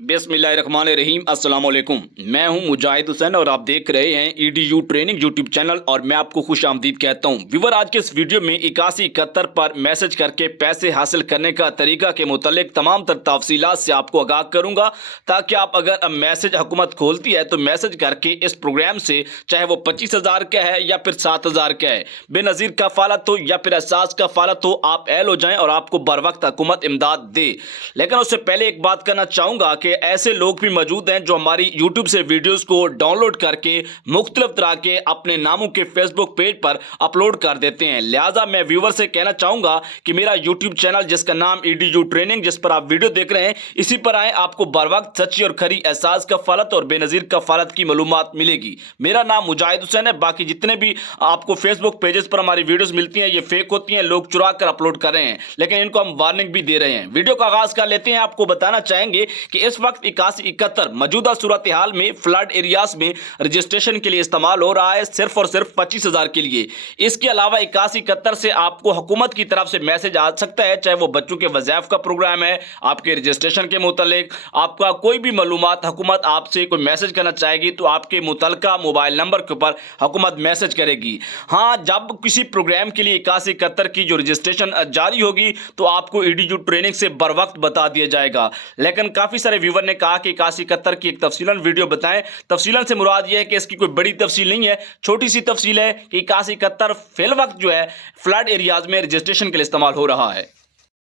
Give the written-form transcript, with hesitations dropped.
बिस्मिल्लाहिर्रहमानिर्रहीम अस्सलाम वालेकुम। मैं हूं मुजाहिद हुसैन और आप देख रहे हैं ईडीयू ट्रेनिंग यूट्यूब चैनल और मैं आपको खुश आमदीद कहता हूं। व्यूअर, आज के इस वीडियो में 8171 पर मैसेज करके पैसे हासिल करने का तरीका के मुतालिक तमाम तर तफसीलात से आपको आगाह करूंगा, ताकि आप अगर मैसेज हुकूमत खोलती है तो मैसेज करके इस प्रोग्राम से, चाहे वो 25,000 का है या फिर 7,000 का है, बेनज़ीर कफ़ालत हो या फिर एहसास कफ़ालत हो, आप एल हो जाएँ और आपको बर वक्त हुकूमत इमदाद दे। लेकिन उससे पहले एक बात करना चाहूँगा कि ऐसे लोग भी मौजूद हैं जो हमारी यूट्यूब से वीडियोस को डाउनलोड करके मुख्तलिफ तरह के अपने नामों के फेसबुक पेज पर अपलोड कर देते हैं। लिहाजा मैं व्यूवर से कहना चाहूँगा कि मेरा यूट्यूब चैनल जिसका नाम ईडीयू ट्रेनिंग, जिस पर आप वीडियो देख रहे हैं, इसी पर आएँ। आपको बर वक्त सच्ची और खरी एहसास कफ़ालत और बेनज़ीर कफ़ालत की मालूमात मिलेगी। मेरा नाम मुजाहिद हुसैन है। बाकी जितने भी आपको फेसबुक पेजेस पर हमारी वीडियोस मिलती हैं, ये फेक होती हैं, लोग चुरा कर अपलोड कर रहे हैं, लेकिन इनको हम वार्निंग भी दे रहे हैं। वीडियो का आगाज कर लेते हैं। आपको बताना चाहेंगे कि इस वक्त 8171 मौजूदा सूरत हाल में फ्लड एरियाज में रजिस्ट्रेशन के लिए इस्तेमाल हो रहा है, सिर्फ और सिर्फ 25,000 के लिए। इसके अलावा 8171 से आपको हुकूमत की तरफ से मैसेज आ सकता है, चाहे वो बच्चों के वज़ाइफ का प्रोग्राम है, आपके रजिस्ट्रेशन के मुतालिक आपका कोई भी मालूमात हुकूमत आपसे कोई मैसेज करना चाहेगी तो आपके मुतलका मोबाइल नंबर के ऊपर हुकूमत मैसेज करेगी। हाँ, जब किसी प्रोग्राम के लिए 8171 की जो रजिस्ट्रेशन जारी होगी तो आपको ईडीयू ट्रेनिंग से बर वक्त बता दिया जाएगा। लेकिन काफ़ी सारे व्यूवर ने कहा कि 8171 की एक तफसीलन वीडियो बताएं। तफसीलन से मुराद ये है कि इसकी कोई बड़ी तफसील नहीं है, छोटी सी तफसील है कि 8171 फिल वक्त जो है फ्लड एरियाज में रजिस्ट्रेशन के लिए इस्तेमाल हो रहा है।